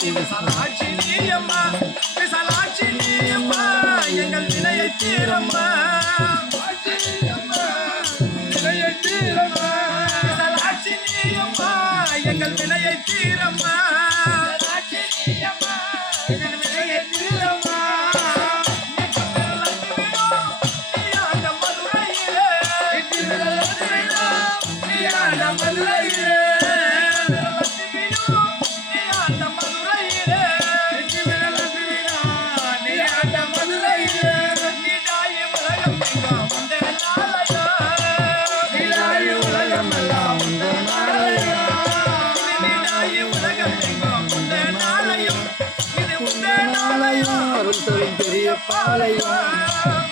விசாலாட்சி நீயம்மா விசாலாட்சி நீயம்மா எங்கள் வினையை தீரம்மா வினையை தீரம்மா விசாலாட்சி நீயம்மா எங்கள் வினையை தீரம்மா எங்கள் வினையை தீரம்மா மதுரையிலே பெரிய பாளையம்